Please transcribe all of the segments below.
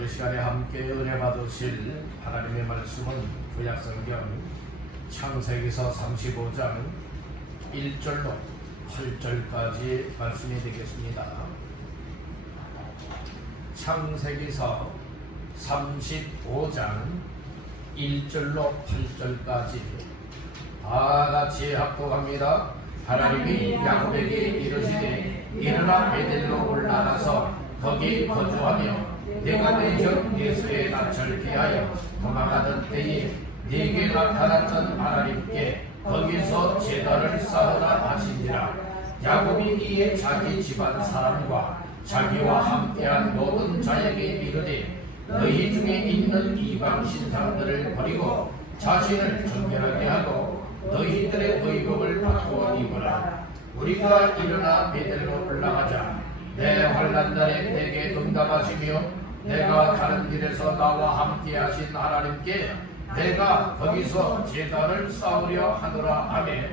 오늘 이 시간에 함께 은혜 받으실 하나님의 말씀은 구약성경 창세기서 35장 1절로 8절까지 말씀이 되겠습니다. 창세기서 35장 1절로 8절까지 다같이 합독합니다. 하나님이 야곱에게 이르시되 일어나 베델로 올라가서 거기 거주하며 내가 내 형 예수의 낯을 피하여 도망하던 때에 네게 나타났던 하나님께 거기서 제단을 쌓으라 하신지라. 야곱이 이에 자기 집안 사람과 자기와 함께한 모든 자에게 이르되 너희 중에 있는 이방 신상들을 버리고 자신을 정결하게 하고 너희들의 의복을 바꾸어 입으라. 우리가 일어나 베델로 올라가자. 내 환난날에 내게 응답하시며 내가 가는 길에서 나와 함께 하신 하나님께 내가 거기서 제단을 쌓으려 하노라 하매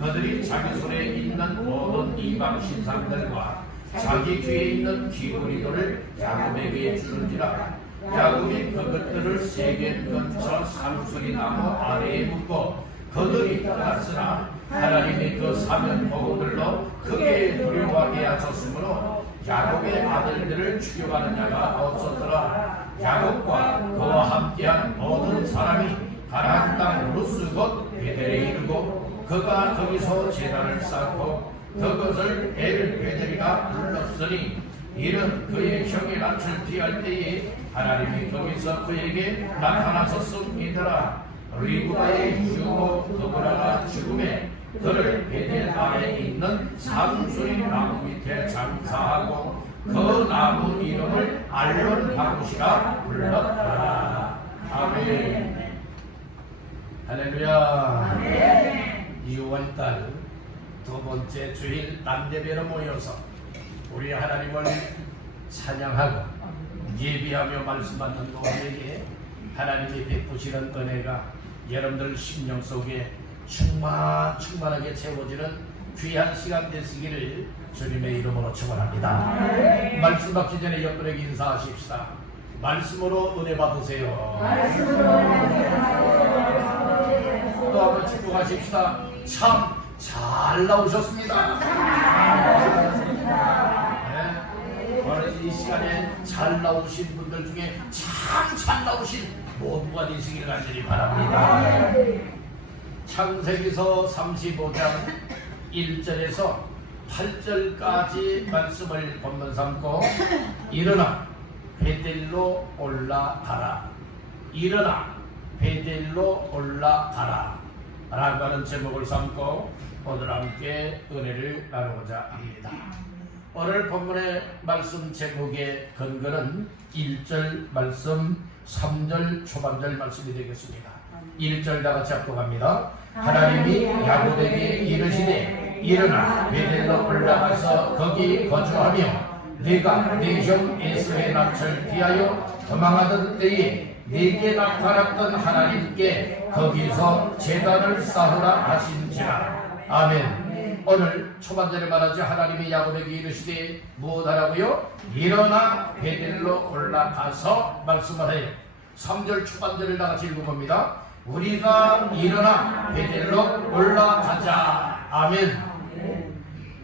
그들이 자기 손에 있는 모든 이방 신상들과 자기 귀에 있는 귀고리들을 야곱에게 주는지라. 야곱이 그것들을 세겜 근처 산수리 나무 아래에 묻고 그들이 떠났으나 하나님이 그 사면 보고들로 크게 두려워하게 하셨으므로 야곱의 아들들을 추격하는 자가 없었더라. 야곱과 그와 함께한 모든 사람이 가나안 땅 루스 곧 베델에 이르고 그가 거기서 제단을 쌓고 그것을 엘 베델이라 불렀으니 이는 그의 형의 낯을 피할 때에 하나님이 거기서 그에게 나타나셨음이더라. 리브가의 유고 그브라가 죽음에 그를 베델 아래에 있는 산수리 나무 밑에 장사하고 그 나무 이름을 알론 바구시라 불렀더라. 아멘. 할렐루야. 2월달 두 번째 주일 남대배로 모여서 우리 하나님을 찬양하고 예비하며 말씀 받는 우리에게 하나님이 베푸시는 은혜가 여러분들 심령 속에 충만하게 채워지는 귀한 시간 되시기를 주님의 이름으로 축원합니다. 말씀 받기 전에 옆분에게 인사하십시다. 말씀으로 은혜 받으세요. 또 한번 축복하십시다. 참 잘 나오셨습니다. 네. 오늘 이 시간에 잘 나오신 분들 중에 참 잘 나오신 모두가 되시기를 간절히 바랍니다. 창세기서 35장 1절에서 8절까지 말씀을 본문 삼고 일어나 베델로 올라가라. 일어나 베델로 올라가라 라고 하는 제목을 삼고 오늘 함께 은혜를 나누고자 합니다. 오늘 본문의 말씀 제목의 근거는 1절 말씀 3절 초반절 말씀이 되겠습니다. 1절 다같이 합독합니다. 하나님이 야곱에게 이르시되 일어나 베델로 올라가서 거기 거주하며 네가 네 형 에서의 낯을 피하여 도망하던 때에 네게 나타났던 하나님께 거기서 제단을 쌓으라 하신지라. 아멘. 오늘 초반절에 말하지 하나님이 야곱에게 이르시되 무엇하라고요? 일어나 베델로 올라가서 말씀을 해요. 3절 초반절을 다같이 읽어봅니다. 우리가 일어나 베델로 올라가자. 아멘.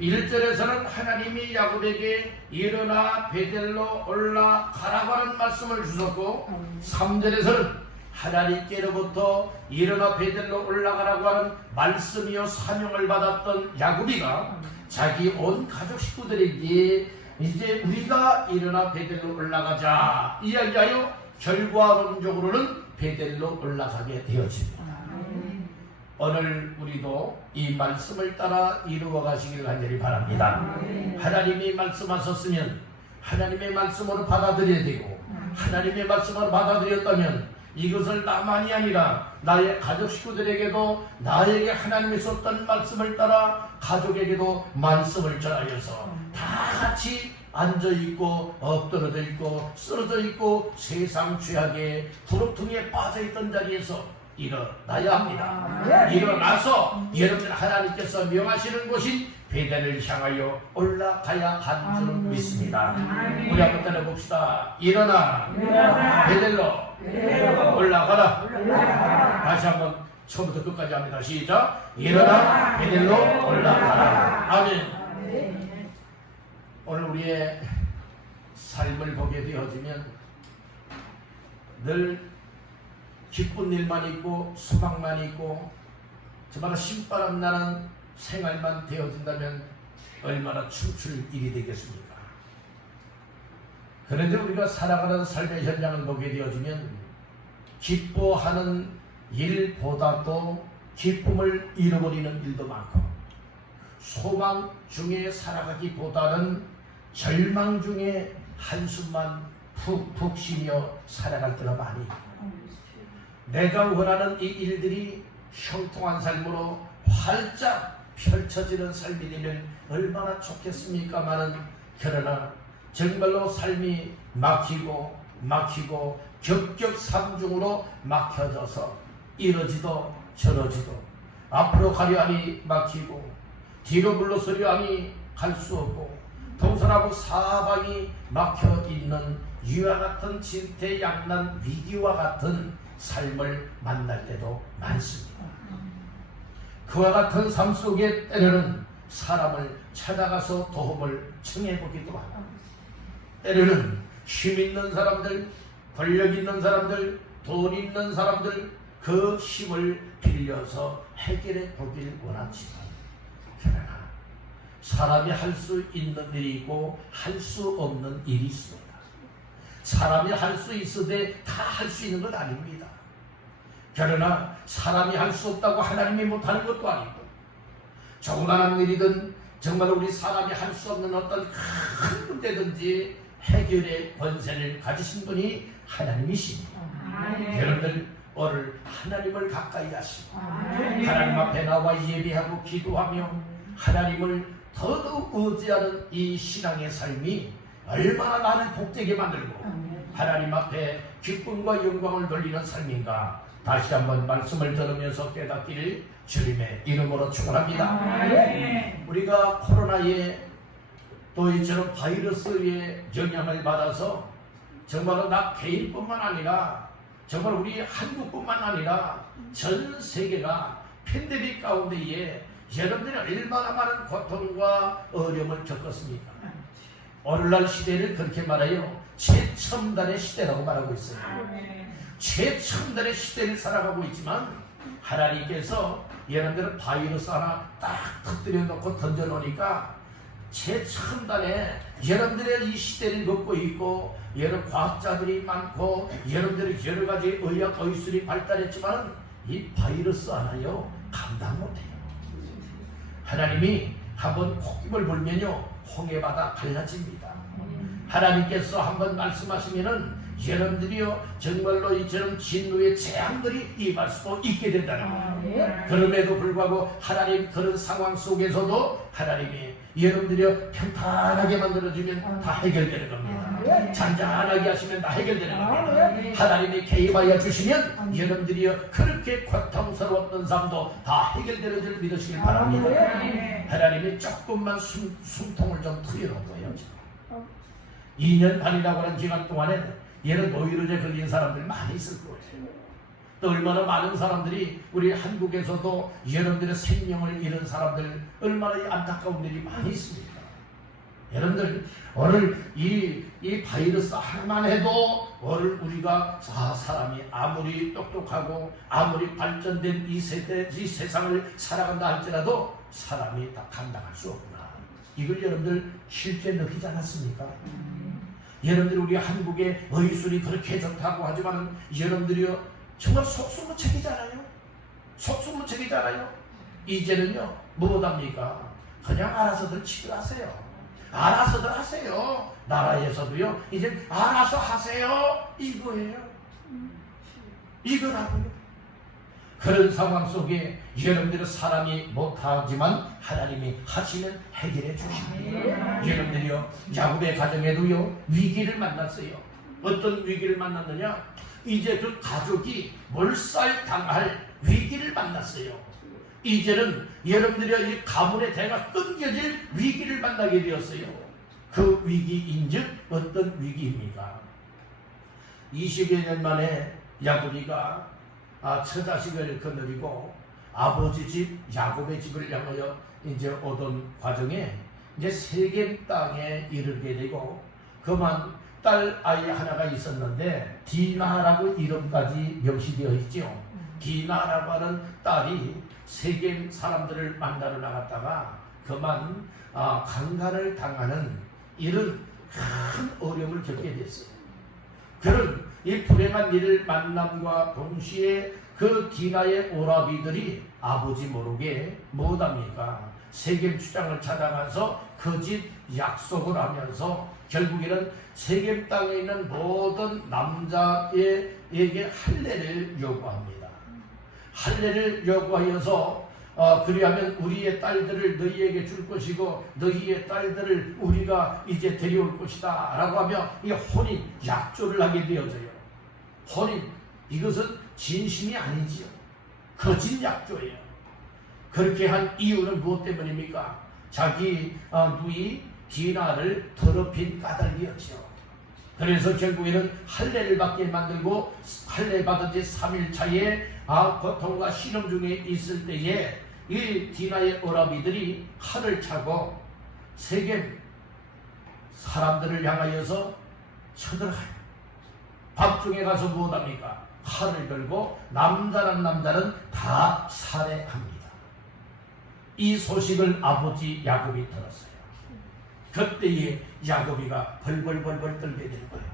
1절에서는 하나님이 야곱에게 일어나 베델로 올라가라고 하는 말씀을 주셨고 3절에서는 하나님께로부터 일어나 베델로 올라가라고 하는 말씀이요 사명을 받았던 야곱이가 자기 온 가족 식구들에게 이제 우리가 일어나 베델로 올라가자 이야기하여 결과론적으로는 베델로 올라가게 되어집니다. 오늘 우리도 이 말씀을 따라 이루어 가시길 간절히 바랍니다. 하나님이 말씀하셨으면 하나님의 말씀으로 받아들여야 되고 하나님의 말씀으로 받아들였다면 이것을 나만이 아니라 나의 가족 식구들에게도 나에게 하나님이 썼던 말씀을 따라 가족에게도 말씀을 전하여서 다 같이 앉아있고 엎드러져 있고 쓰러져 있고 세상 죄악에 부르퉁이에 빠져있던 자리에서 일어나야 합니다. 일어나서 여러분 하나님께서 명하시는 곳인 베델을 향하여 올라가야 한 줄은 믿습니다. 우리 한번 따라해 해봅시다. 일어나 베델로 올라가라. 다시 한번 처음부터 끝까지 합니다. 시작. 일어나 베델로 올라가라. 아멘. 오늘 우리의 삶을 보게 되어지면 늘 기쁜 일만 있고 소망만 있고 정말 신바람 나는 생활만 되어진다면 얼마나 춤출 일이 되겠습니까? 그런데 우리가 살아가는 삶의 현장을 보게 되어지면 기뻐하는 일보다도 기쁨을 잃어버리는 일도 많고 소망 중에 살아가기보다는 절망 중에 한숨만 푹푹 쉬며 살아갈 때가 많이 있고 내가 원하는 이 일들이 형통한 삶으로 활짝 펼쳐지는 삶이 되면 얼마나 좋겠습니까마는 그러나 정말로 삶이 막히고 격격삼중으로 막혀져서 이러지도 저러지도 앞으로 가려 하니 막히고 뒤로 물러서려 하니 갈 수 없고 동서남북 사방이 막혀있는 이와 같은 진퇴양난 위기와 같은 삶을 만날 때도 많습니다. 그와 같은 삶 속에 때로는 사람을 찾아가서 도움을 청해보기도 하고 때로는 힘 있는 사람들, 권력 있는 사람들, 돈 있는 사람들 그 힘을 빌려서 해결해 보길 원하지만 그러나 사람이 할 수 있는 일이 있고 할 수 없는 일이 있습니다. 사람이 할 수 있으되 다 할 수 있는 건 아닙니다. 그러나 사람이 할 수 없다고 하나님이 못하는 것도 아니고 조그마한 일이든 정말 우리 사람이 할 수 없는 어떤 큰 문제든지 해결의 권세를 가지신 분이 하나님이십니다. 여러분들 오늘 하나님을 가까이 하시고 하나님 앞에 나와 예배하고 기도하며 하나님을 더더욱 의지하는 이 신앙의 삶이 얼마나 나를 복되게 만들고 하나님 앞에 기쁨과 영광을 돌리는 삶인가 다시 한번 말씀을 들으면서 깨닫기를 주님의 이름으로 축원합니다. 우리가 코로나에 또 이처럼 바이러스의 영향을 받아서 정말로 나 개인뿐만 아니라 정말 우리 한국뿐만 아니라 전 세계가 팬데믹 가운데에 여러분들이 얼마나 많은 고통과 어려움을 겪었습니까? 오늘날 시대를 그렇게 말해요. 최첨단의 시대라고 말하고 있어요. 최첨단의 시대를 살아가고 있지만 하나님께서 여러분들은 바이러스 하나 딱 터뜨려 놓고 던져 놓으니까 최첨단의 여러분들의 이 시대를 겪고 있고 여러 과학자들이 많고 여러분들이 여러 가지 의학 의술이 발달했지만 이 바이러스 하나요 감당 못해요. 하나님이 한번 콧김을 불면요 홍해바다 갈라집니다. 하나님께서 한번 말씀하시면은 여러분들이요 정말로 이처럼 진노의 재앙들이 임할 수도 있게 된다는 거예요. 그럼에도 불구하고 하나님 그런 상황 속에서도 하나님이 여러분들이요 평탄하게 만들어주면 다 해결되는 겁니다. 잔잔하게 하시면 다 해결되는 겁니다. 하나님이 개입하여 주시면 여러분들이요 그렇게 고통스러웠던 삶도 다 해결되는 줄 믿으시길 바랍니다. 하나님이 조금만 숨통을 좀 트여놓고요 2년 반이라고 하는 기간 동안에 얘는 노이로제 걸린 사람들 많이 있을 거예요. 또 얼마나 많은 사람들이 우리 한국에서도 여러분들의 생명을 잃은 사람들 얼마나 안타까운 일이 많이 있습니다. 여러분들 오늘 이 바이러스 하나만 해도 오늘 우리가 사람이 아무리 똑똑하고 아무리 발전된 이 세상을 살아간다 할지라도 사람이 다 감당할 수 없구나. 이걸 여러분들 실제 느끼지 않았습니까? 여러분들이 우리 한국의 의술이 그렇게 좋다고 하지만 여러분들이요 정말 속수무책이잖아요. 속수무책이잖아요. 이제는요 무엇합니까? 그냥 알아서들 치료하세요. 알아서들 하세요. 나라에서도요 이제 알아서 하세요 이거예요. 이거라고요. 그런 상황 속에 여러분들은 사람이 못하지만 하나님이 하시면 해결해 주십니다. 여러분들이요 야곱의 가정에도요 위기를 만났어요. 어떤 위기를 만났느냐? 이제 그 가족이 몰살당할 위기를 만났어요. 이제는 여러분들이 이 가문의 대가 끊겨질 위기를 만나게 되었어요. 그 위기인즉 어떤 위기입니까? 20여 년 만에 야곱이가 처자식을 거느리고 아버지 집 야곱의 집을 향하여 이제 오던 과정에 이제 세겜 땅에 이르게 되고, 그만 딸 아이 하나가 있었는데 디나라고 이름까지 명시되어 있죠. 디나라고 하는 딸이 세겜 사람들을 만나러 나갔다가 그만 강간을 당하는 이런 큰 어려움을 겪게 됐어요. 그런 이 불행한 일을 만남과 동시에 그 디나의 오라비들이 아버지 모르게 못합니까? 세겜 추장을 찾아가서 그 집 약속을 하면서 결국에는 세겜 땅에 있는 모든 남자에게 할례를 요구합니다. 할례를 요구하여서 그리하면 우리의 딸들을 너희에게 줄 것이고 너희의 딸들을 우리가 이제 데려올 것이다 라고 하며 이 혼인 약조를 하게 되어져요. 혼인, 이것은 진심이 아니지요. 거짓 약조예요. 그렇게 한 이유는 무엇 때문입니까? 자기 누이 디나를 더럽힌 까닭이었죠. 그래서 결국에는 할례를 받게 만들고, 할례 받은 지 3일 차에 고통과 신음 중에 있을 때에 이 디나의 어라비들이 칼을 차고 세겜 사람들을 향하여서 쳐들어가요. 밤중에 가서 무엇합니까? 칼을 들고 남자는 다 살해합니다. 이 소식을 아버지 야곱이 들었어요. 그때에 야곱이가 벌벌벌벌 떨게 되는 거예요.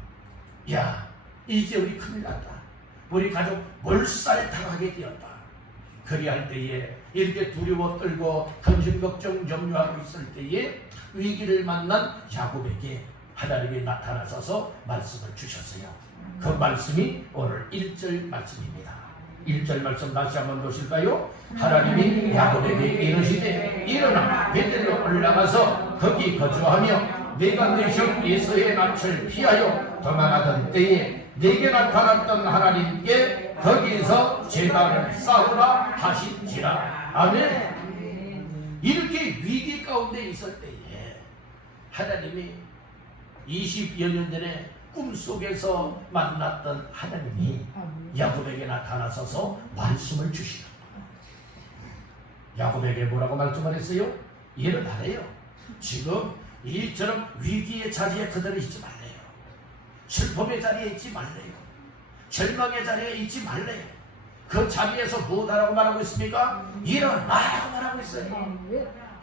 야, 이제 우리 큰일 났다. 우리 가족 몰살당하게 되었다. 그리할 때에 이렇게 두려워 떨고 근심 걱정 염려하고 있을 때에 위기를 만난 야곱에게 하나님이 나타나셔서 말씀을 주셨어요. 그 말씀이 오늘 1절 말씀입니다. 1절 말씀 다시 한번 보실까요? 하나님이 야곱에게 이르시되 일어나 베델로 올라가서 거기 거주하며 내가 내 형 에서의 낯을 피하여 도망하던 때에 내게 나타났던 하나님께 거기서 제단을 쌓으라 하시니라. 아멘. 이렇게 위기 가운데 있을 때에 하나님이 20여 년 전에 꿈속에서 만났던 하나님이 야곱에게 나타나셔서 말씀을 주시는 거예요. 야곱에게 뭐라고 말씀을 했어요? 일어나래요. 지금 이처럼 위기의 자리에 그대로 있지 말래요. 슬픔의 자리에 있지 말래요. 절망의 자리에 있지 말래요. 그 자리에서 무엇하라고 말하고 있습니까? 일어나라고 말하고 있어요.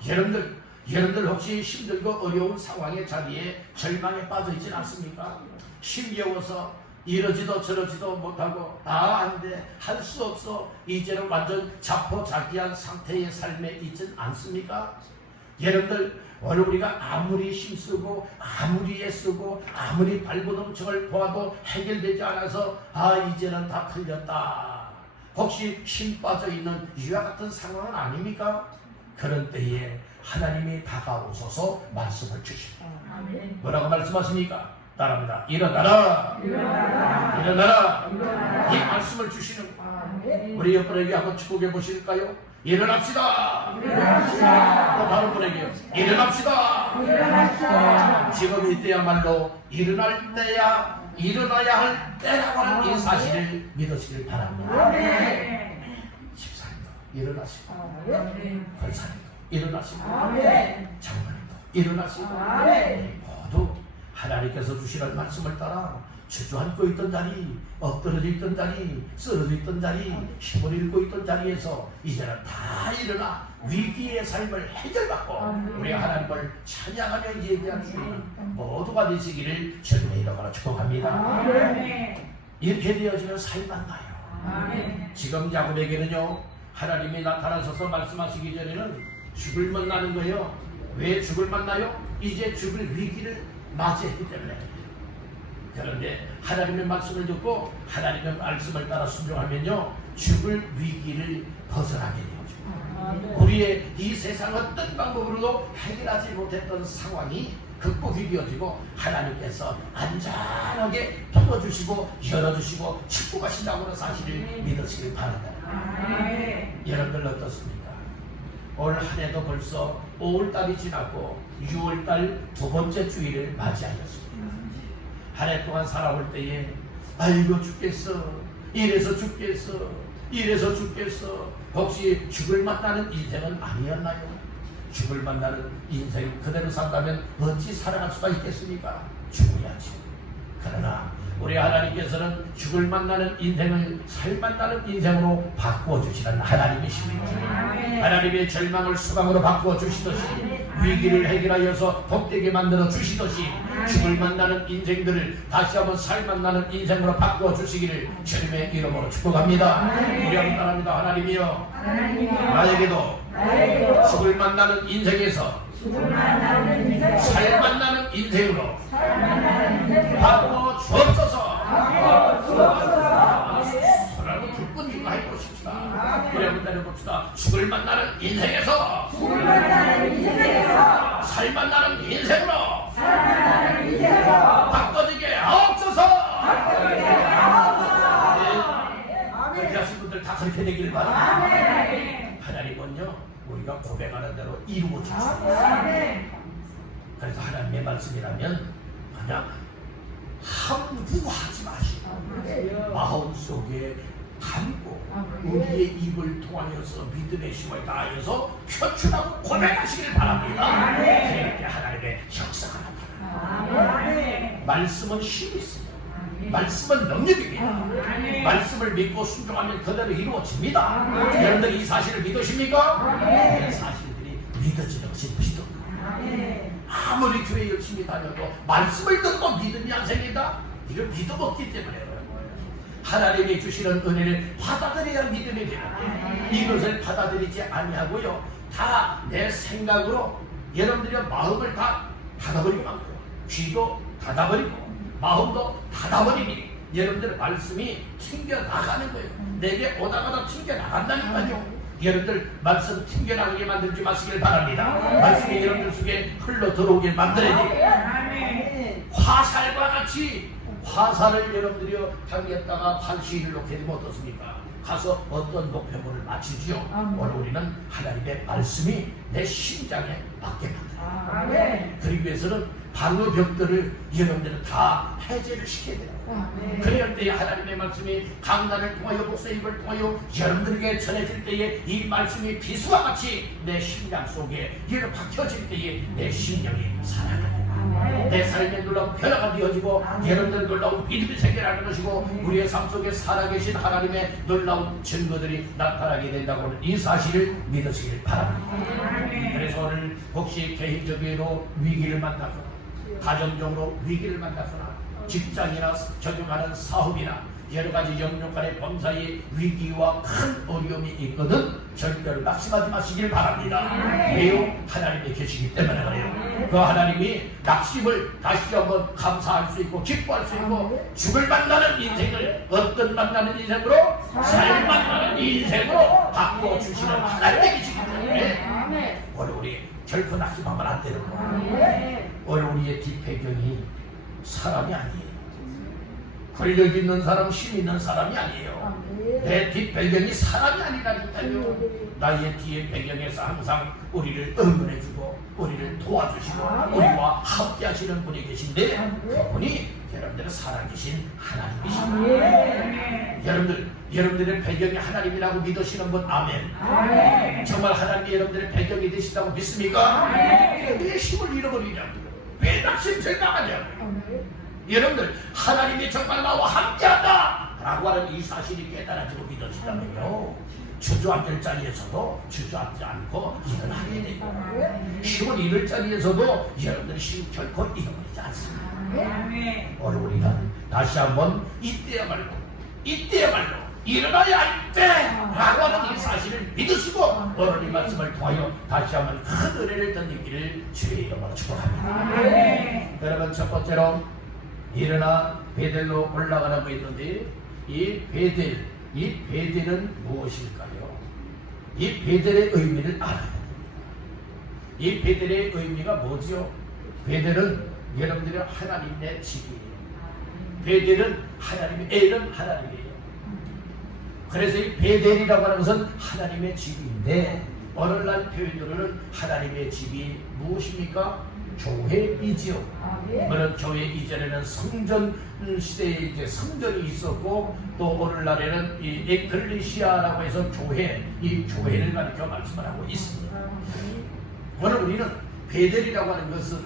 여러분들 혹시 힘들고 어려운 상황의 자리에 절망에 빠져 있진 않습니까? 힘겨워서 이러지도 저러지도 못하고 안돼, 할 수 없어, 이제는 완전 자포자기한 상태의 삶에 있진 않습니까? 여러분들 오늘 우리가 아무리 힘쓰고 아무리 애쓰고 아무리 발버둥청을 보아도 해결되지 않아서 이제는 다 틀렸다, 혹시 힘 빠져있는 이와 같은 상황은 아닙니까? 그런 때에 하나님이 다가오셔서 말씀을 주십니다. 뭐라고 말씀하십니까? 따라합니다. 일어나라. 일어나라. 이 말씀을 주시는 거예요. 우리 옆분에게 한번 축복해 보실까요? 일어납시다. 또 다른 분에게 일어납시다. 지금 이때야말로 일어날 때야, 일어나야 할 때라고 하는 이 사실을 믿으시길 바랍니다. 집사님도 일어나시고, 권사님도 일어나시고, 장로님도 일어나시고, 모두 하나님께서 주시는 말씀을 따라 주저앉고 있던 자리, 엎드러져 있던 자리, 쓰러져 있던 자리, 힘을 잃고 있던 자리에서 이제는 다 일어나 위기의 삶을 해결받고 우리 하나님을 찬양하며 얘기할 수 있는 모두가 되시기를 주님의 이름으로 축복합니다. 이렇게 되어지는 삶이 만나요. 지금 야곱에게는요, 하나님이 나타나셔서 말씀하시기 전에는 죽을 만나는 거예요. 왜 죽을 만나요? 이제 죽을 위기를 맞이했기 때문에. 그런데 하나님의 말씀을 듣고 하나님의 말씀을 따라 순종하면요, 죽을 위기를 벗어나게 되어죠. 우리의 이 세상 어떤 방법으로도 해결하지 못했던 상황이 극복이 되어지고 하나님께서 안전하게 풀어주시고 열어주시고 축복하신다고 하는 사실을 믿으시길 바랍니다. 여러분들 어떻습니까? 올 한 해도 벌써 5월달이 지났고 6월달 두 번째 주일을 맞이하였습니다. 한 해 동안 살아올 때에 아이고 죽겠어, 이래서 죽겠어, 이래서 죽겠어. 혹시 죽을 만나는 인생은 아니었나요? 죽을 만나는 인생 그대로 산다면 어찌 살아갈 수가 있겠습니까? 죽어야지. 그러나 우리 하나님께서는 죽을 만나는 인생을 살 만나는 인생으로 바꾸어 주시는 하나님이십니다. 하나님의 절망을 소망으로 바꾸어 주시듯이 위기를 해결하여서 복되게 만들어 주시듯이 죽을 만나는 인생들을 다시 한번 살 만나는 인생으로 바꾸어 주시기를 주님의 이름으로 축복합니다. 우리 한번 따라합니다. 하나님이여, 나에게도 죽을 만나는 인생에서 살 만나는 인생으로 바꾸어 주옵소서. 손하고 불끈 주고 해보십시다. 우리 한번 따라해봅시다. 죽을 만나는 인생에서 살 만나는 인생으로 바꿔주게 하옵소서. 그렇게 하신 분들 다 그렇게 되기를 바랍니다. 하나님은요, 우리가 고백하는 대로 이루어 주십니다. 그래서 하나님의 말씀이라면 그냥 함구하지 마시고 마음속에 담고 우리의 입을 통하여서 믿음의 힘을 다하여서 표출하고 고백하시길 바랍니다. 그럴 때 하나님의 역사가 나타납니다. 말씀은 힘이 있습니다. 말씀은 능력입니다. 말씀을 믿고 순종하면 그대로 이루어집니다. 여러분들 이 사실을 믿으십니까? 이 사실들이 믿어지는 것이 믿음입니다. 아무리 교회 열심히 다녀도 말씀을 듣고 믿음이 안 생긴다? 이걸 믿음 없기 때문에 그런 거예요. 하나님이 주시는 은혜를 받아들여야 믿음이 되는데 이것을 받아들이지 아니하고요, 다 내 생각으로 여러분들의 마음을 다 닫아버리고 만 거예요. 귀도 닫아버리고 마음도 닫아버리니 여러분들의 말씀이 튕겨나가는 거예요. 내게 오다가다 튕겨나간다니까요. 여러분들 말씀 튕겨나가게 만들지 마시길 바랍니다. 말씀이 여러분들 속에 흘러 들어오게 만들어야 돼요. 화살과 같이 화살을 여러분들이 향했다가 활시위를 놓게 되면 어떻습니까? 가서 어떤 목표물을 맞추지요. 오늘 우리는 하나님의 말씀이 내 심장에 맞게 만들어요. 그러기 위해서는 바로 벽들을 여러분들은 다 해제를 시켜야 돼요. 그럴 때에 하나님의 말씀이 강단을 통하여 목사님을 통하여 여러분들에게 전해질 때에 이 말씀이 비수와 같이 내 심장 속에 이렇게 박혀질 때에 내 심령이 살아가는 내 삶에 놀라운 변화가 되어지고 여러분들 놀라운 믿음이 생겨나는 것이고 우리의 삶 속에 살아계신 하나님의 놀라운 증거들이 나타나게 된다고는 이 사실을 믿으시길 바랍니다. 그래서 오늘 혹시 개인적으로 위기를 만나거나 가정적으로 위기를 만나거나 직장이나 적용하는 사업이나 여러가지 영역 간의 범사의 위기와 큰 어려움이 있거든 절대로 낙심하지 마시길 바랍니다. 왜요? 하나님이 계시기 때문에 그래요. 그 하나님이 낙심을 다시 한번 감사할 수 있고 기뻐할 수 있고 죽을 만나는 인생을 어떤 만나는 인생으로? 살 만나는 인생으로 바꿔주시는 하나님이 계시기 때문에 오늘 우리 결코 낙심하면 안 되는 거예요. 오늘 우리의 뒷배경이 사람이 아니에요. 권력 있는 사람, 힘 있는 사람이 아니에요. 내 뒷배경이 사람이 아니라니까요. 나의 뒤에 배경에서 항상 우리를 응원해주고 우리를 도와주시고 우리와 함께 하시는 분이 계신데 그분이 여러분들의 살아계신 하나님이십니다. 여러분들의 배경이 하나님이라고 믿으시는 분 아멘. 정말 하나님이 여러분들의 배경이 되신다고 믿습니까? 왜 힘을 잃어버리냐고요. 왜 낙심 절망하냐고요. 여러분들 하나님이 정말 나와 함께한다 라고 하는 이 사실이 깨달아지고 믿어진다면요, 주저앉을 자리에서도 주저앉지 않고 일어나게 되고 힘을 잃을 자리에서도 여러분들의 힘 결코 잃어버리지 않습니다. 오늘 우리는 다시 한번 이때야말로 일어나야 할 때라고 하는 이 사실을 믿으시고 오늘 이 말씀을 통하여 다시 한번 큰 은혜를 던지기를 주의 이름으로 축복합니다. 여러분, 첫 번째로 일어나 베델로 올라가라고 했는데 이 베델은 무엇일까요? 이 베델의 의미를 알아야 됩니다. 이 베델의 의미가 뭐죠? 베델은 여러분들의 하나님의 집이에요. 베델은 하나님의 엘은 하나님이에요. 그래서 이 베델이라고 하는 것은 하나님의 집인데 오늘날 교회들은 하나님의 집이 무엇입니까? 교회이지요. 물론 교회 이전에는 성전 시대에 이제 성전이 있었고 또 오늘날에는 이 에클레시아라고 해서 교회, 이 교회를 가리켜 말씀을 하고 있습니다. 오늘 우리는 베델이라고 하는 것은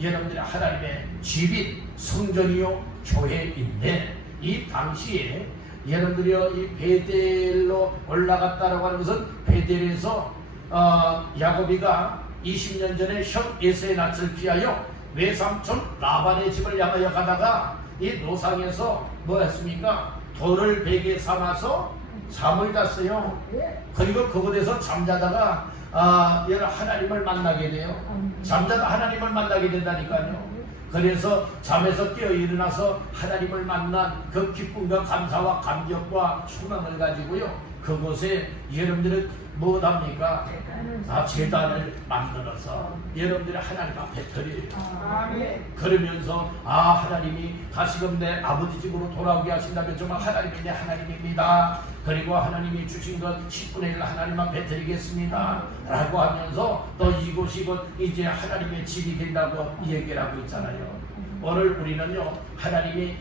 여러분들의 하나님의 집인 성전이요 교회인데 이 당시에 여러분들이요 이 베델로 올라갔다라고 하는 것은 베델에서 야곱이가 20년 전에 형 에서의 낯을 피하여 외삼촌 라반의 집을 향하여 가다가 이 노상에서 뭐였습니까? 돌을 베개 삼아서 잠을 잤어요. 그리고 그곳에서 잠자다가 하나님을 만나게 돼요. 잠자다 하나님을 만나게 된다니까요. 그래서 잠에서 깨어 일어나서 하나님을 만난 그 기쁨과 감사와 감격과 소망을 가지고요 그곳에 여러분들은 무엇합니까? 제단을 만들어서 여러분들이 하나님 앞에 드려요. 그러면서 하나님이 다시금 내 아버지 집으로 돌아오게 하신다면 정말 하나님이 내 하나님입니다. 그리고 하나님이 주신 것 10분의 1 하나님 앞에 드리겠습니다 라고 하면서 또 이곳이 곧 이제 하나님의 집이 된다고 얘기를 하고 있잖아요. 오늘 우리는요 하나님이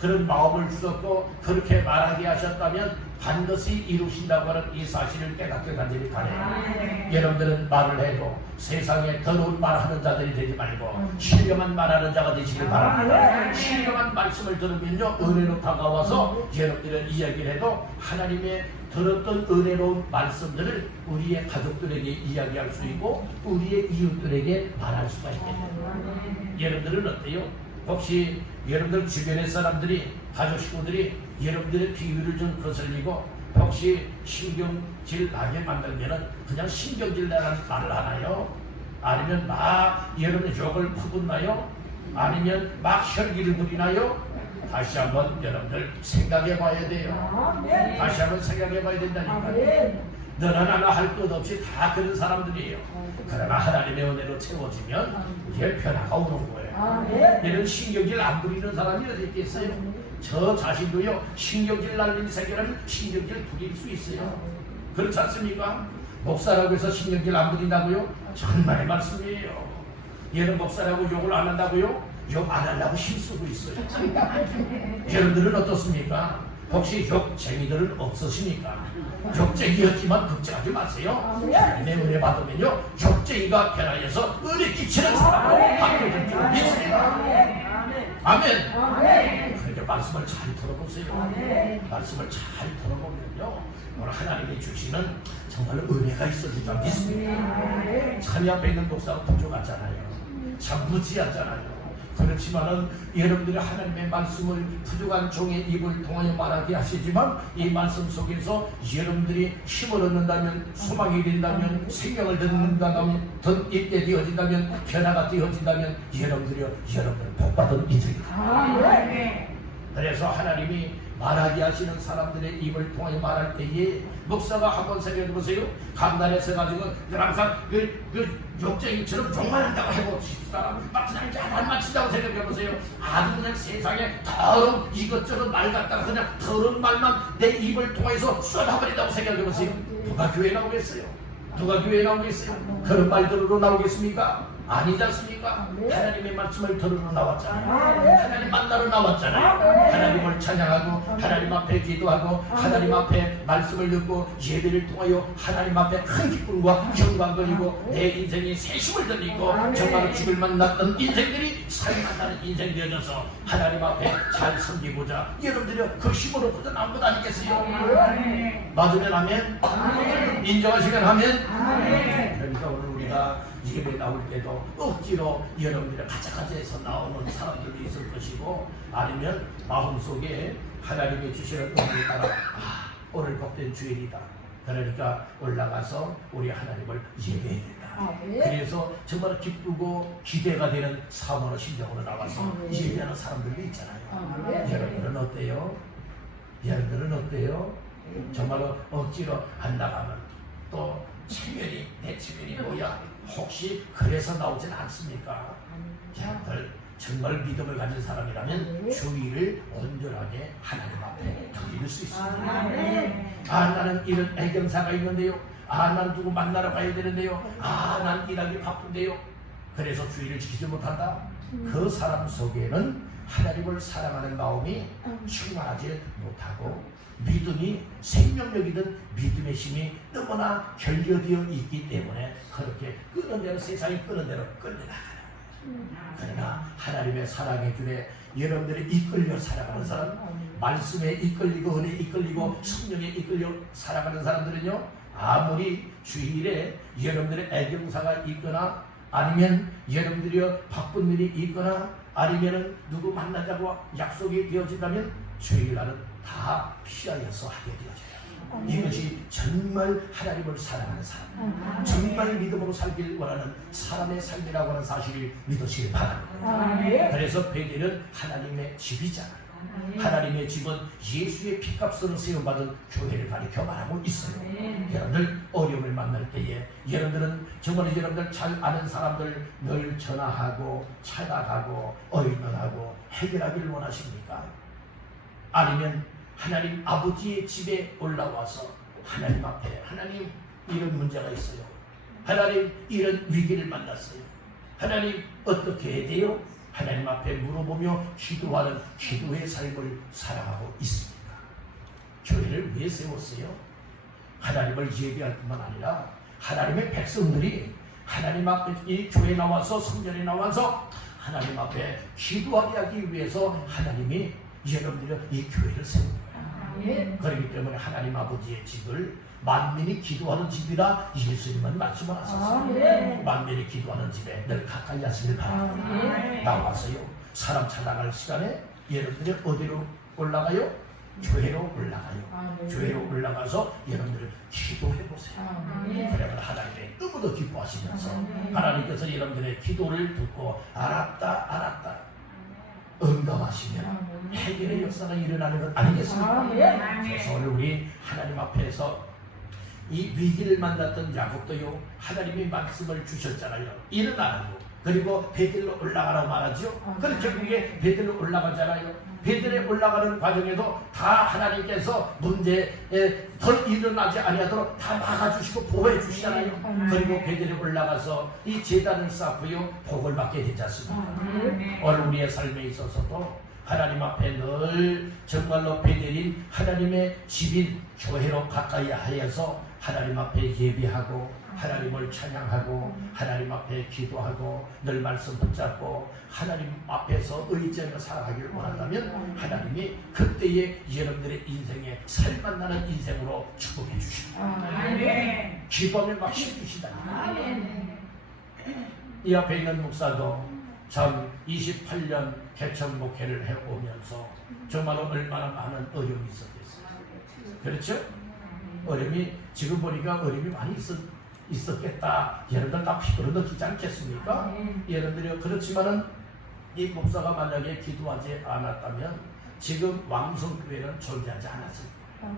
그런 마음을 주셨고 그렇게 말하게 하셨다면 반드시 이루신다고 하는 이 사실을 깨닫게 간절히 바라요. 여러분들은 말을 해도 세상에 더러운 말하는 자들이 되지 말고 신령한 말하는 자가 되시길 바랍니다. 신령한 말씀을 들으면요 은혜로 다가와서 여러분들은 이야기를 해도 하나님의 들었던 은혜로운 말씀들을 우리의 가족들에게 이야기할 수 있고 우리의 이웃들에게 말할 수가 있겠네요. 여러분들은 어때요? 혹시 여러분들 주변의 사람들이 가족 식구들이 여러분들의 비위를 좀 거슬리고 혹시 신경질 나게 만들면은 그냥 신경질 내라는 말을 하나요? 아니면 막 여러분 욕을 퍼붓나요? 아니면 막 혈기를 부리나요? 다시 한번 여러분들 생각해 봐야 돼요. 다시 한번 생각해 봐야 된다니까요. 너나 나나 할 것 없이 다 그런 사람들이에요. 그러나 하나님의 은혜로 채워지면 이게 변화가 오는 거예요. 얘는 신경질 안 부리는 사람이 어디 있겠어요? 저 자신도요 신경질 날린 세계라면 신경질 부릴 수 있어요. 그렇지 않습니까? 목사라고 해서 신경질 안 부린다고요? 정말의 말씀이에요. 얘는 목사라고 욕을 안 한다고요? 욕 안 하려고 힘쓰고 있어요. 여러분들은 어떻습니까? 혹시 욕쟁이들은 없으십니까? 욕쟁이였지만 걱정하지 마세요. 내 은혜 받으면요 욕쟁이가 변화해서 은혜 끼치는 사람으로 바뀌어질 줄 믿습니다. 아멘. 그러니까 말씀을 잘 들어보세요. 말씀을 잘 들어보면요 오늘 하나님이 주시는 정말 은혜가 있을 줄 믿습니다. 자녀 앞에 있는 목사가 부족하잖아요. 참 무지하잖아요. 그렇지만은 여러분들이 하나님의 말씀을 부족한 종의 입을 통하여 말하게 하시지만 이 말씀 속에서 여러분들이 힘을 얻는다면 소망이 된다면 생명을 듣는다면 있게 되어진다면 변화가 되어진다면 여러분들은 복받은 인생이다. 그래서 하나님이 말하게 하시는 사람들의 입을 통하여 말할 때에 목사가 한번 생각해 보세요. 강단에 서가지고 항상 그 욕쟁이처럼 욕만 한다고 해봅시다. 막상 이제 안 맞춘다고 생각해 보세요. 아주 그냥 세상에 더러운 이것저것 말 갖다가 그냥 더러운 말만 내 입을 통해서 쏟아버린다고 생각해 보세요. 누가 교회 나오겠어요? 누가 교회 나오겠어요? 그런 말들로 나오겠습니까? 아니지 않습니까? 하나님의 말씀을 들으러 나왔잖아요. 하나님 만나러 나왔잖아요. 하나님을 찬양하고 하나님 앞에 기도하고 하나님 앞에 말씀을 듣고 예배를 통하여 하나님 앞에 큰 기쁨과 영광 돌리고 내 인생이 새 힘을 돌리고 정말 죽을 만났던 인생들이 살이 만나는 인생 되어져서 하나님 앞에 잘 섬기고자 여러분들이 그 힘으로 굳어나온 것 아니겠어요? 맞으면 아멘. 인정하시면 아멘. 그러니까 오늘 우리가 예배 나올 때도 억지로 여러분들의 가짜가짜에서 나오는 사람들도 있을 것이고 아니면 마음속에 하나님이 주시는 은혜에 따라 오늘 복된 주일이다. 그러니까 올라가서 우리 하나님을 예배해야 된다. 그래서 정말 기쁘고 기대가 되는 사모의 심정으로 나와서 예배하는 사람들도 있잖아요. 여러분들은 어때요? 여러분들은 어때요? 정말 억지로 안 나가면 또 내 체면이 뭐야? 혹시 그래서 나오진 않습니까? 여러분들 정말 믿음을 가진 사람이라면 주의를 온전하게 하나님 앞에 드릴 수 있습니다. 나는 이런 애경사가 있는데요. 아, 난 누구 만나러 가야 되는데요. 아, 난 일하기 바쁜데요. 그래서 주의를 지키지 못한다. 그 사람 속에는 하나님을 사랑하는 마음이 충만하지 못하고 믿음이 생명력이든 믿음의 힘이 너무나 결여되어 있기 때문에 그렇게 끄는 대로 세상이 끄는 대로 끌려나가요. 그러나 하나님의 사랑의 길에 여러분들이 이끌려 살아가는 사람, 말씀에 이끌리고 은혜에 이끌리고 성령에 이끌려 살아가는 사람들은요, 아무리 주일에 여러분들의 애경사가 있거나 아니면 여러분들이 바쁜 일이 있거나 아니면 누구 만나자고 약속이 되어진다면 주일날은 다 피하여서 하게 되어져요. 이것이 정말 하나님을 사랑하는 사람, 정말 믿음으로 살길 원하는 사람의 삶이라고 하는 사실을 믿으시길 바랍니다. 그래서 베델은 하나님의 집이잖아요. 하나님의 집은 예수의 피값으로 세움받은 교회를 가리켜 말하고 있어요. 여러분들 어려움을 만날 때에 여러분들은 정말 여러분들 잘 아는 사람들 늘 전화하고 찾아가고 얼마하고 해결하기를 원하십니까? 아니면 하나님 아버지의 집에 올라와서 하나님 앞에 하나님 이런 문제가 있어요. 하나님 이런 위기를 만났어요. 하나님 어떻게 해야 돼요? 하나님 앞에 물어보며 기도하는 기도의 삶을 살아가고 있습니까? 교회를 왜 세웠어요? 하나님을 예배할 뿐만 아니라 하나님의 백성들이 하나님 앞에 이 교회에 나와서 성전에 나와서 하나님 앞에 기도하게 하기 위해서 하나님이 여러분들이 이 교회를 세운 거예요. 그렇기 때문에 하나님 아버지의 집을 만민이 기도하는 집이라 예수님은 말씀을 하셨어요. 만민이 기도하는 집에 늘 가까이 하시길 바랍니다. 나와서요, 사람 찾아갈 시간에 여러분들이 어디로 올라가요? 교회로 올라가요. 교회로 올라가서 여러분들 기도해보세요. 그러면 하나님의 너무도 기뻐하시면서 하나님께서 여러분들의 기도를 듣고 알았다 응답하시면 해결의 역사가 일어나는 것 아니겠습니까? 그래서 오늘 우리 하나님 앞에서 이 위기를 만났던 야곱도요, 하나님의 말씀을 주셨잖아요. 일어나라고. 그리고 베델로 올라가라고 말하죠. 그래서 결국에 베델로 올라가잖아요. 베델에 올라가는 과정에도 다 하나님께서 문제에 더 일어나지 아니하도록 다 막아주시고 보호해 주시잖아요. 그리고 베델에 올라가서 이 제단을 쌓고요, 복을 받게 되지 않습니까? 오늘 우리의 삶에 있어서도 하나님 앞에 늘 정말로 베델인 하나님의 집인 교회로 가까이 하여서 하나님 앞에 예배하고 하나님을 찬양하고 하나님 앞에 기도하고 늘 말씀 붙잡고 하나님 앞에서 의지하며 살아가기를 원한다면 하나님이 그때의 여러분들의 인생에 살맛나는 인생으로 축복해 주십니다. 기도하며 막 힘주시다니까. 이 앞에 있는 목사도 참 28년 개척 목회를 해오면서 정말로 얼마나 많은 어려움이 있었겠어요. 그렇죠? 어려움이 지금 보니까 어려움이 많이 있었겠다. 여러분들 다 피부로 느끼지 않겠습니까? 여러분들이 그렇지만은 이 목사가 만약에 기도하지 않았다면 지금 왕성교회는 존재하지 않았을 거예요.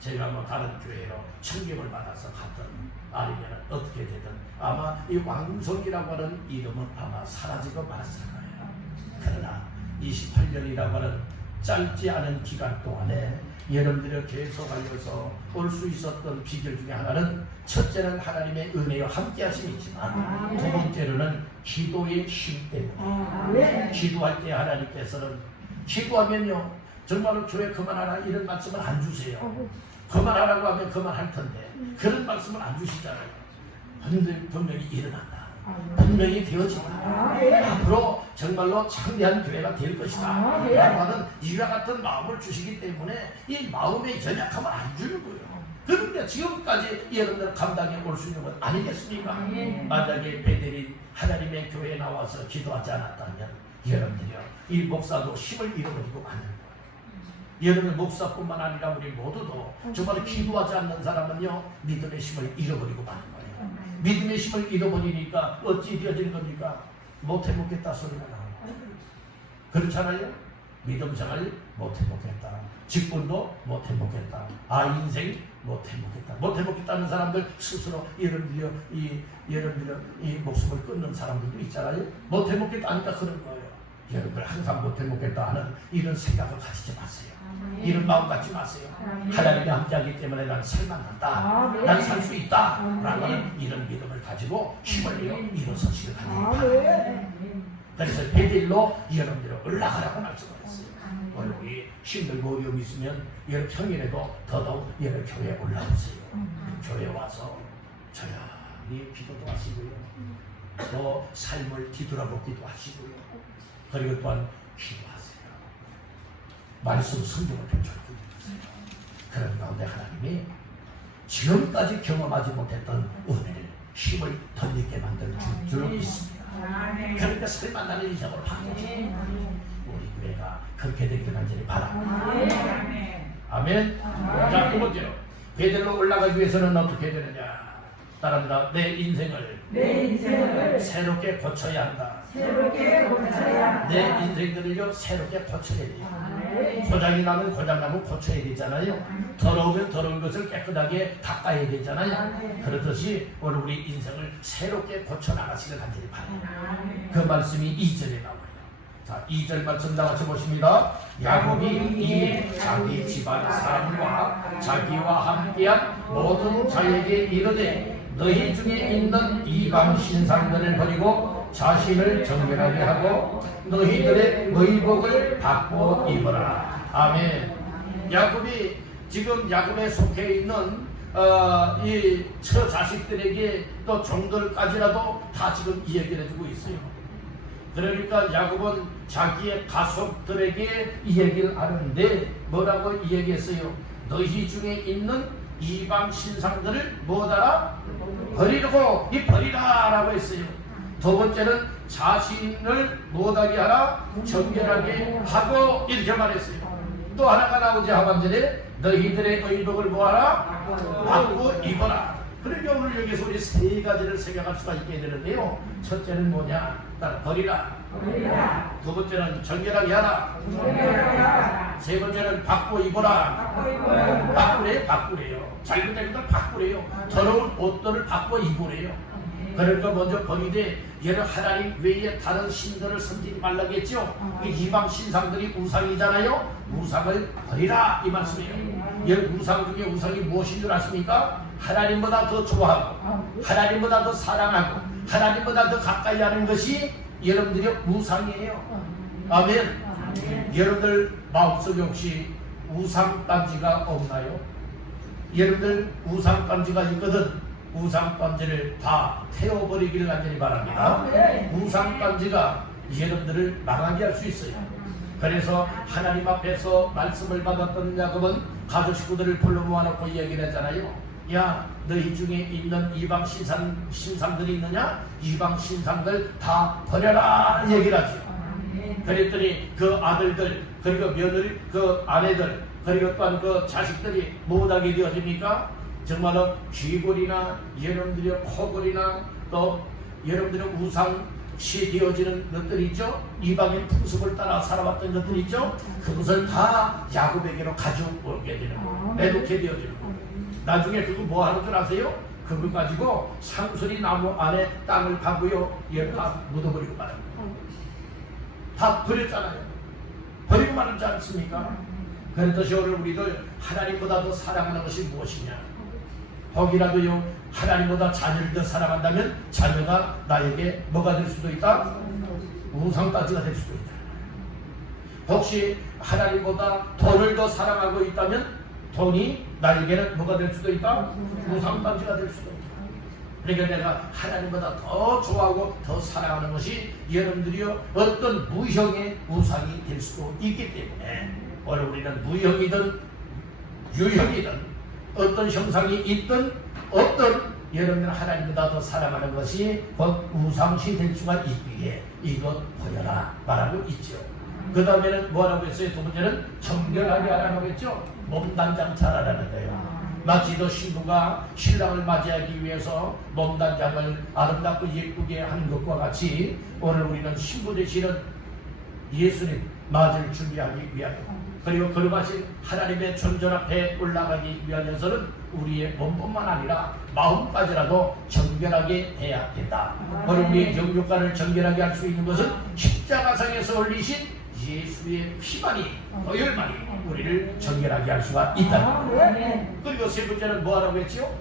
제가 뭐 다른 교회로 청경을 받아서 갔든 아니면 어떻게 되든 아마 이 왕성이라고 하는 이름은 아마 사라지고 말았을 거예요. 그러나 28년이라고 하는 짧지 않은 기간 동안에 여러분들이 계속하여서 올 수 있었던 비결 중에 하나는 첫째는 하나님의 은혜와 함께 하심이지만 두 번째로는 기도의 힘 때문에 기도할 때 하나님께서는 기도하면요 정말로 교회 그만하라 이런 말씀을 안 주세요. 그만하라고 하면 그만할 텐데 그런 말씀을 안 주시잖아요. 분명히 일어난다. 분명히 되어진다. 앞으로 정말로 창대한 교회가 될 것이다. 라고 하는 이와 같은 마음을 주시기 때문에 이 마음의 연약함을 안 주는 거예요. 그런데 지금까지 여러분들 감당해 올 수 있는 것 아니겠습니까? 만약에 베델인 하나님의 교회에 나와서 기도하지 않았다면 여러분들이요 이 목사도 힘을 잃어버리고 마는 거예요. 여러분 목사뿐만 아니라 우리 모두도 정말 기도하지 않는 사람은요 믿음의 힘을 잃어버리고 마는 거예요. 믿음의 힘을 잃어버리니까 어찌 되어지는 겁니까? 못해먹겠다 소리가 나와요. 그렇잖아요? 믿음 생활 못해먹겠다. 직분도 못해먹겠다. 아 인생 못해먹겠다. 못해먹겠다는 사람들 스스로 여러분들이 이 목숨을 끊는 사람들도 있잖아요. 못해먹겠다 하니까 그런 거예요. 여러분들 항상 못해 먹겠다 하는 이런 생각을 가지지 마세요. 이런 마음 갖지 마세요. 하나님이 함께하기 때문에 난 살만한다, 난 살 수 있다 라는 이런 믿음을 가지고 힘을 내어 일어서시길 바랍니다. 그래서 베델로 여러분들이 올라가라고 말씀을 했어요. 오늘 우리 힘들고 어려움이 있으면 여러분 평일에도 더더욱 여러분 교회에 올라오세요. 교회에 와서 조용히 기도도 하시고요, 또 삶을 뒤돌아보기도 하시고요, 그리고 또한 기도하세요. 말씀 성경을 펼쳐주세요. 그런 가운데 하나님이 지금까지 경험하지 못했던 은혜를, 힘을 덧있게 만들 줄 믿습니다. 그러니까 살만나는 인생으로 바꿔주고 우리 교회가 그렇게 되기를 간절히 바랍니다. 아멘. 자, 두 번째로 베델로 올라가기 위해서는 어떻게 해야 되느냐? 따라합니다. 내 인생을 새롭게 고쳐야 한다. 내 인생들을요 새롭게 고쳐야 돼요. 고장이 나면 고장나면 고쳐야 되잖아요. 더러우면 더러운 것을 깨끗하게 닦아야 되잖아요. 그렇듯이 오늘 우리 인생을 새롭게 고쳐나가시길 간절히 바랍니다. 그 말씀이 2절에 나와요. 자, 2절 말씀 다 같이 보십니다. 야곱이 이에 자기 집안 사람과 자기와 함께한 모든 자에게 이르되 너희 중에 있는 이방 신상들을 버리고 자신을 정결하게 하고 너희들의 의복을 바꿔 입어라. 아멘. 야곱이 지금 야곱에 속해 있는 이 처자식들에게 또 종들까지라도 다 지금 이 얘기를 해주고 있어요. 그러니까 야곱은 자기의 가족들에게 이 얘기를 하는데 뭐라고 이 얘기했어요? 너희 중에 있는 이방 신상들을 뭐하라? 버리라고, 이 버리라 라고 했어요. 두 번째는 자신을 못하게 하라, 정결하게 하고 이렇게 말했어요. 또 하나가 나오지 하반절에 너희들의 의복을 뭐하라? 바꾸고 입어라. 그러니까 오늘 여기서 우리 세 가지를 생각할 수가 있게 되는데요. 첫째는 뭐냐? 버리라. 두 번째는 정결하게 하라. 세 번째는 바꾸고 입어라. 바꾸래요. 잘못된 것을 바꾸래요. 더러운 옷들을 바꿔 입으래요. 그러니까 먼저 버리되 얘는 하나님 외에 다른 신들을 섬기지 말라고 했죠. 이방 신상들이 우상이잖아요. 우상을 버리라 이 말씀이에요. 얘는 우상 중에 우상이 무엇인 줄 아십니까? 하나님보다 더 좋아하고 하나님보다 더 사랑하고 하나님보다 더 가까이 하는 것이 여러분들의 우상이에요. 아멘. 여러분들 마음속에 혹시 우상단지가 없나요? 여러분들 우상단지가 있거든. 우상단지를 다 태워버리기를 간절히 바랍니다. 우상단지가 여러분들을 망하게 할 수 있어요. 그래서 하나님 앞에서 말씀을 받았던 야곱은 가족 식구들을 불러 모아놓고 이야기를 했잖아요. 야, 너희 중에 있는 이방 신상들이 있느냐? 이방 신상들 다 버려라 얘기를 하죠. 그랬더니 그 아들들, 그리고 며느리, 그 아내들, 그리고 또한 그 자식들이 못하게 되어집니까? 정말로 쥐골이나 여러분들의 코골이나 또 여러분들의 우상시 되어지는 것들이 있죠. 이방의 풍습을 따라 살아왔던 것들이 있죠. 그것을 다 야곱에게로 가져오게 되는 거예요. 내놓게 되어지는 거예요. 나중에 그거 뭐 하는 줄 아세요? 그걸 가지고 상수리 나무 안에 땅을 파고요, 얘 다 묻어버리고 말하는 거예요. 다 버렸잖아요. 버리고 말하지 않습니까? 그렇듯이 오늘 우리들 하나님보다 더 사랑하는 것이 무엇이냐? 혹이라도요 하나님보다 자녀를 더 사랑한다면 자녀가 나에게 뭐가 될 수도 있다? 우상따지가 될 수도 있다. 혹시 하나님보다 돈을 더 사랑하고 있다면 돈이 나에게는 뭐가 될 수도 있다? 우상따지가 될 수도 있다. 그러니까 내가 하나님보다 더 좋아하고 더 사랑하는 것이 여러분들이요 어떤 무형의 우상이 될 수도 있기 때문에 오늘 우리는 무형이든 유형이든 어떤 형상이 있든 어떤 여러분들 하나님보다 더 사랑하는 것이 곧 우상시 될 수가 있기에 이것 보여라 말하고 있죠. 그 다음에는 뭐라고 했어요? 두 번째는 정결하게 하라고 했죠. 몸단장 잘하라는 거예요. 마치 더 신부가 신랑을 맞이하기 위해서 몸단장을 아름답고 예쁘게 하는 것과 같이 오늘 우리는 신부 되시는 예수님 맞을 준비하기 위하여, 그리고 걸어가신 하나님의 존전 앞에 올라가기 위하여서는 우리의 몸뿐만 아니라 마음까지라도 정결하게 해야 된다. 오늘 우리의 영육간을 정결하게 할 수 있는 것은 십자가상에서 올리신 예수의 피만이, 보혈만이 우리를 정결하게 할 수가 있다. 그리고 세 번째는 뭐 하라고 했죠?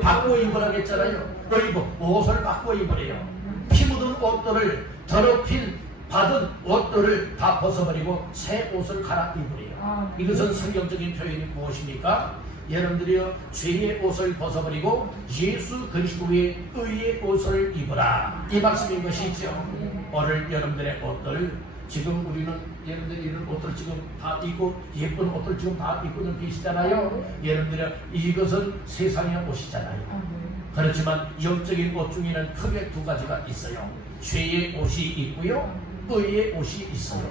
바꿔 입으라고 했잖아요. 그리고 옷을 바꿔 입으래요. 피 묻은 옷들을, 더럽힌 받은 옷들을 다 벗어버리고 새 옷을 갈아입으래요. 이것은 성경적인 표현이 무엇입니까? 여러분들이요, 죄의 옷을 벗어버리고 예수 그리스도의 의의 옷을 입으라, 이 말씀인 것이죠. 오늘 여러분들의 옷들, 지금 우리는 여러분들이 이런 옷들 지금 다 입고, 예쁜 옷들 지금 다 입고는 계시잖아요. 여러분들이 이것은 세상의 옷이잖아요. 그렇지만 영적인 옷 중에는 크게 두 가지가 있어요. 죄의 옷이 있고요, 의의 옷이 있어요.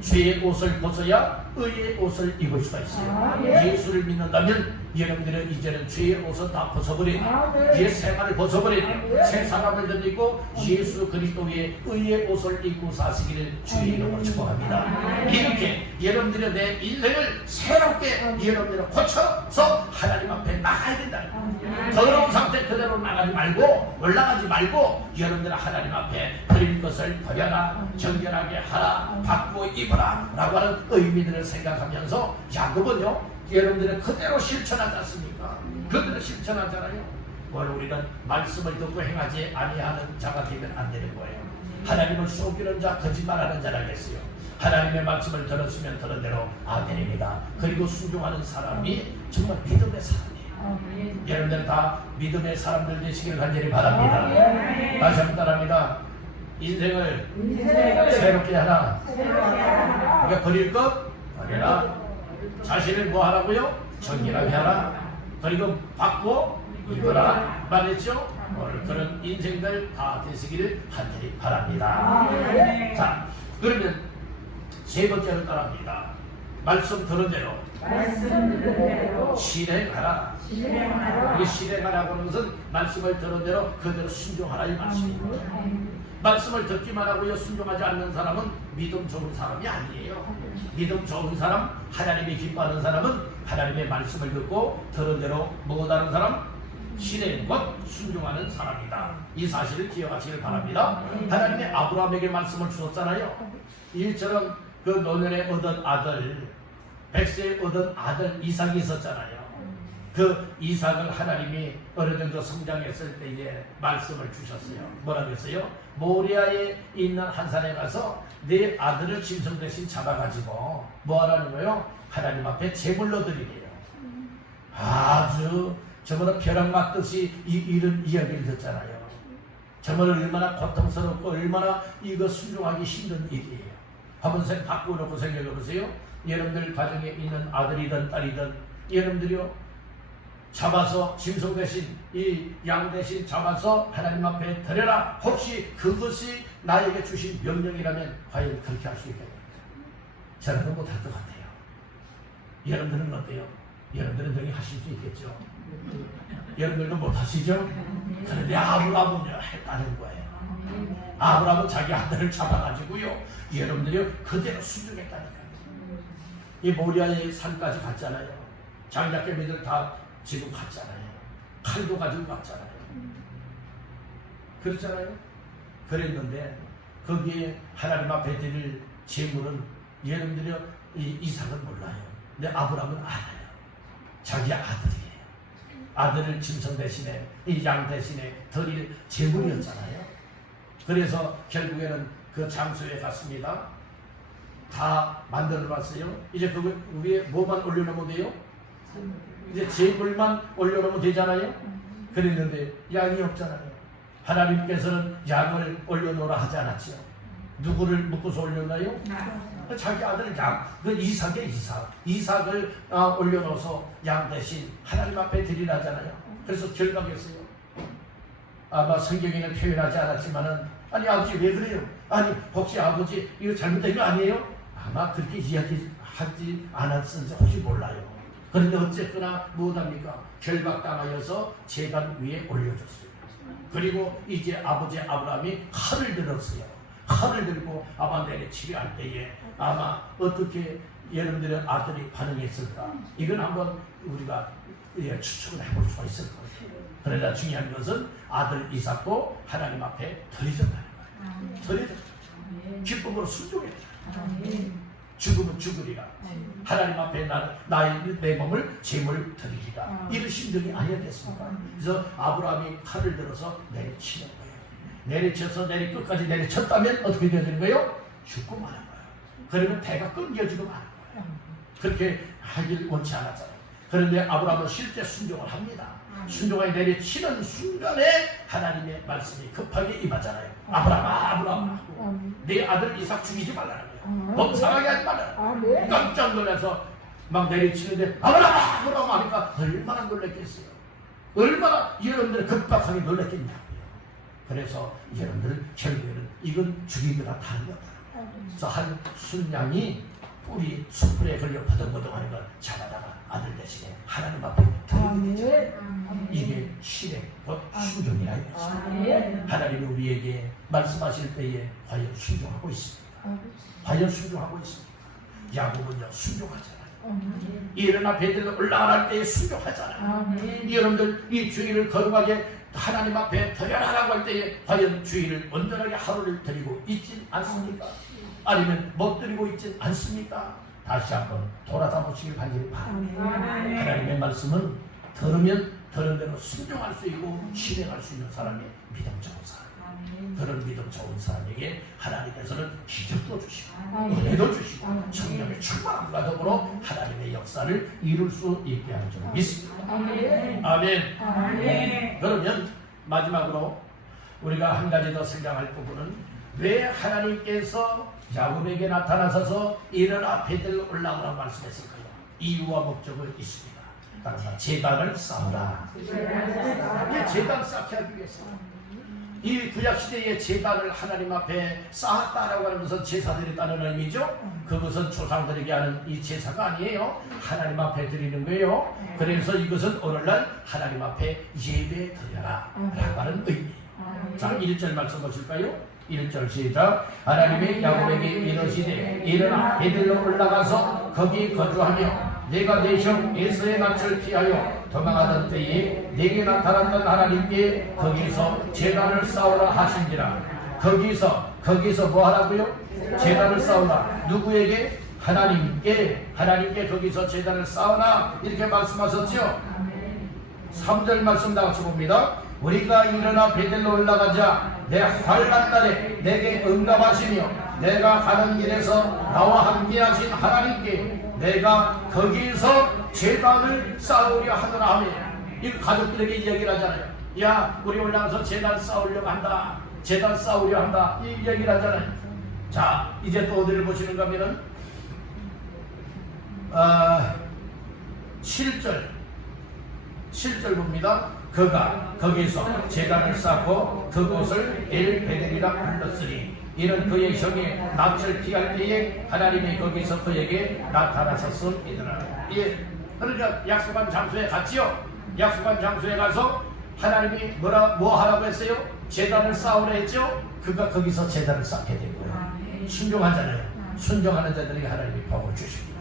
죄의 옷을 벗어야 의의 옷을 입을 수가 있어요. 예수를 믿는다면 여러분들은 이제는 죄의 옷을 다 벗어버려야 돼요. 옛 생활을 벗어버려야 돼요. 새 사람을 던지고 예수 그리스도의 의의 옷을 입고 사시기를 주의 이름으로 축복합니다. 이렇게 여러분들의 내 인생을 새롭게 여러분들은 고쳐서 하나님 앞에 나가야 된다는 거예요. 더러운 상태 그대로 나가지 말고, 올라가지 말고 여러분들은 하나님 앞에 버릴 것을 버려라, 정결하게 하라, 바꾸어 입어라 라고 하는 의미들을 생각하면서 야곱은요, 여러분들은 그대로 실천하지 않습니까? 그대로 실천하잖아요. 오늘 우리는 말씀을 듣고 행하지 아니하는 자가 되면 안 되는 거예요. 하나님을 속이는 자, 거짓말하는 자라겠어요. 하나님의 말씀을 들었으면 들은 대로 아멘입니다. 그리고 순종하는 사람이 정말 믿음의 사람이에요. 여러분들 다 믿음의 사람들 되시길 간절히 바랍니다. 다시 한번 따라합니다. 인생을 새롭게 하라. 그러니까 버릴 것 버려라. 자신을 뭐 하라고요? 정결하게 하라. 그리고 바꾸어 입어라 말했죠? 오늘 그런 인생들 다 되시기를 간절히 바랍니다. 자, 그러면 세 번째로 따라합니다. 말씀 들은 대로 실행하라. 이게 실행하라고 하는 것은 말씀을 들은 대로 그대로 순종하라 이 말씀입니다. 말씀을 듣기만 하고요, 순종하지 않는 사람은 믿음 좋은 사람이 아니에요. 믿음 좋은 사람, 하나님이 기뻐하는 사람은 하나님의 말씀을 듣고 들은 대로 못하는 사람, 실행과 순종하는 사람이다. 이 사실을 기억하시길 바랍니다. 하나님의 아브라함에게 말씀을 주었잖아요. 이처럼 그 노년에 얻은 아들, 100세에 얻은 아들 이삭이 있었잖아요. 그 이삭을 하나님이 어느 정도 성장했을 때에 말씀을 주셨어요. 뭐라고 했어요? 모리아에 있는 한 산에 가서 내 아들을 짐승 대신 잡아가지고 뭐 하라는 거예요? 하나님 앞에 제물로 드리래요. 아주 저보다 벼락 맞듯이 이런 이야기를 듣잖아요. 저는 얼마나 고통스럽고 얼마나 이거 순종하기 힘든 일이에요. 한번 바꾸놓고 생각해보세요. 여러분들 가정에 있는 아들이든 딸이든 여러분들이요, 잡아서 짐승 대신, 이 양 대신 잡아서 하나님 앞에 드려라. 혹시 그것이 나에게 주신 명령이라면 과연 그렇게 할 수 있겠습니까? 저는 못할 것 같아요. 여러분들은 어때요? 여러분들은 능히 하실 수 있겠죠? 여러분들도 못하시죠? 그런데 아브라함은 했다는 거예요. 아브라함은 자기 아들을 잡아가지고요, 여러분들이 그대로 순종했다니까요. 이 모리아의 산까지 갔잖아요. 장작개미들 다 지금 갔잖아요. 칼도 가지고 갔잖아요. 그렇잖아요. 그랬는데 거기에 하나님 앞에 드릴 제물은 여러분들이 이삭은 몰라요. 근데 아브라함은 알아요. 자기 아들이에요. 아들을 짐승 대신에, 이 양 대신에 드릴 제물이었잖아요. 그래서 결국에는 그 장소에 갔습니다. 다 만들어놨어요. 이제 그 위에 뭐만 올려놓으면 돼요? 이제 제물만 올려놓으면 되잖아요. 그랬는데 양이 없잖아요. 하나님께서는 양을 올려놓으라 하지 않았죠. 누구를 묶어서 올렸나요? 자기 아들 양, 그 이삭을 올려놓아서 양 대신 하나님 앞에 드리라잖아요. 그래서 결박했어요. 아마 성경에는 표현하지 않았지만은, 아니 아버지 왜 그래요? 아니 혹시 아버지 이거 잘못된 거 아니에요? 아마 그렇게 이야기하지 않았는지 혹시 몰라요. 그런데 어쨌거나 무엇합니까? 결박당하여서 제단 위에 올려줬어요. 그리고 이제 아버지 아브라함이 칼을 들었어요. 칼을 들고 아마 내리치려 때에 아마 어떻게 여러분들의 아들이 반응했을까? 이건 한번 우리가 추측을 해볼 수가 있을 거예요. 그러나 중요한 것은 아들 이삭도 하나님 앞에 드려졌다는 거예요. 드려졌다. 기쁨으로 순종했다. 죽으면 죽으리라. 하나님 앞에 내 몸을 제물 드리리라. 이런 심정이 아니었겠습니까? 그래서 아브라함이 칼을 들어서 내리치는 거예요. 내리쳐서 끝까지 내리쳤다면 어떻게 되는 거예요? 죽고 마는 거예요. 그러면 대가 끊겨지고 마는 거예요. 그렇게 하길 원치 않았잖아요. 그런데 아브라함은 실제 순종을 합니다. 순종하게 내리치는 순간에 하나님의 말씀이 급하게 임하잖아요. 아브라함아 내 아들 이삭 죽이지 말라는 거예요. 범상하게 하지 말라는 거예요. 깜짝 놀라서 막 내리치는데 아브라함 하니까 얼마나 놀랐겠어요. 얼마나 여러분들이 급박하게 놀랐겠냐고요. 그래서 여러분들 결국에는 이건 죽이기가 다른 거다. 그래서 한 순양이 뿌리 숯불에 걸려 버덩버덩하는 걸 잡아다가 아들 대신에 하나님 앞에 드리게 되죠. 이게 신의 곧 순종이라 이거죠. 하나님이 우리에게 말씀하실 때에 과연 순종하고 있습니까? 과연 순종하고 있습니까? 야곱은요 순종하잖아요. 일어나 베들레헴 올라갈 때에 순종하잖아요. 여러분들 이 주일을 거룩하게 하나님 앞에 드려라라고 할 때에 과연 주일을 온전하게 하루를 드리고 있진 않습니까? 아니면 못 드리고 있진 않습니까? 다시 한번 돌아다 보시길 바랍니다. 하나님의 말씀은 들으면 들은 대로 순종할 수 있고 실행할 수 있는 사람이 믿음 좋은 사람. 그런 믿음 좋은 사람에게 하나님께서는 기적도 주시고 은혜도 주시고 성령의 충만함과 더불어 하나님의 역사를 이룰 수 있게 하는 줄 믿습니다. 아멘. 그러면 마지막으로 우리가 한 가지 더 생각할 부분은 왜 하나님께서 야곱에게 나타나셔서 일어나 베들레헴 올라오라고 말씀했을까요? 이유와 목적은 있습니다. 따라서 제단을 쌓으라. 제단 쌓게 하기 위해서 이 구약시대의 제단을 하나님 앞에 쌓았다라고 하는 것은 제사드렸다는 의미죠. 그것은 조상들에게 하는 이 제사가 아니에요. 하나님 앞에 드리는 거예요. 그래서 이것은 오늘날 하나님 앞에 예배 드려라 라고 하는 의미예요. 자, 1절 말씀 보실까요? 1절 시작. 하나님이 야곱에게 이르시되 일어나 베들레헴 올라가서 거기 거주하며 내가 내 형 에서의 낯을 피하여 도망하던 때에 내게 나타났던 하나님께 거기서 제단을 쌓으라 하신지라. 거기서 뭐 하라고요? 제단을 쌓으라. 누구에게? 하나님께 거기서 제단을 쌓으라 이렇게 말씀하셨죠. 3절 말씀 다 같이 봅니다. 우리가 일어나 베들레헴 올라가자 내 환난 날에 내게 응답하시며 내가 가는 길에서 나와 함께 하신 하나님께 내가 거기서 제단을 쌓으려 하더라 하며 이 가족들에게 이야기를 하잖아요. 야 우리 올라가서 제단 쌓으려고 한다. 제단 쌓으려 한다. 이 이야기를 하잖아요. 자 이제 또 어디를 보시는가 하면은 7절 봅니다. 그가 거기서 제단을 쌓고 그곳을 엘베델이라 불렀으니 이는 그의 형이 낯을 피할 때에 하나님이 거기서 그에게 나타나셨음이더라. 예, 그러니까 약속한 장소에 갔지요. 약속한 장소에 가서 하나님이 뭐 하라고 했어요? 제단을 쌓으라 했죠. 그가 거기서 제단을 쌓게 된 거예요. 순종하잖아요. 순종하는 자들에게 하나님이 복을 주십니다.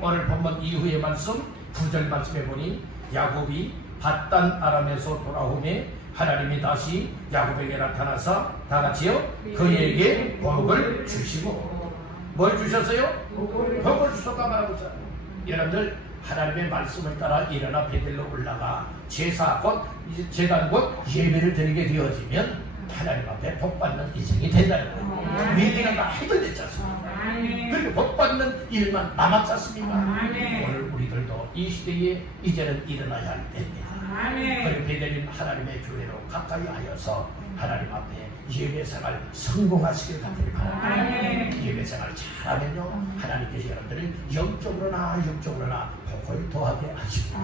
오늘 본문 이후의 말씀 9절 말씀에 보니 야곱이 밧단 아람에서 돌아오매 하나님이 다시 야곱에게 나타나서 다같이요 그에게 복을 주시고 뭘 주셨어요? 복을 주셨다 말하고 있어요. 여러분들 하나님의 말씀을 따라 일어나 베들레헴 올라가 제사 곧 제단 곧 예배를 드리게 되어지면 하나님 앞에 복받는 인생이 된다는 거예요. 위기가 다 해결됐지 않습니까? 그리고 복받는 일만 남았지 않습니까? 오늘 우리들도 이 시대에 이제는 일어나야 할 때입니다. 그리고 베들레헴 하나님의 교회로 가까이 하여서 하나님 앞에 예배생활 성공하시길 간절히 바랍니다. 예배생활 잘하면요 하나님께서 여러분들을 영적으로나 육적으로나 복을 더하게 하십니다.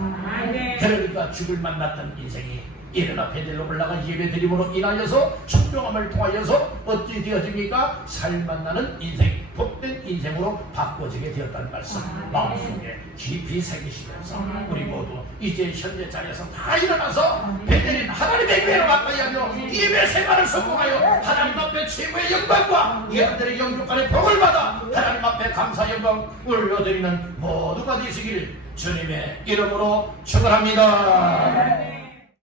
그러니까 죽을 만났던 인생이 일어나 베들레헴 올라가 예배드림으로 인하여서 순종함을 통하여서 어찌 되어집니까? 살 만나는 인생, 복 회복된 인생으로 바꿔지게 되었다는 말씀 마음속에 깊이 새기시면서 우리 모두 이제 현재 자리에서 다 일어나서 베델인 하나님의 교회로 가까이 하며 예배 생활을 성공하여 하나님 앞에 최고의 영광과 예언들의 영육간의 복을 받아 하나님 앞에 감사 영광 올려드리는 모두가 되시기를 주님의 이름으로 축원합니다.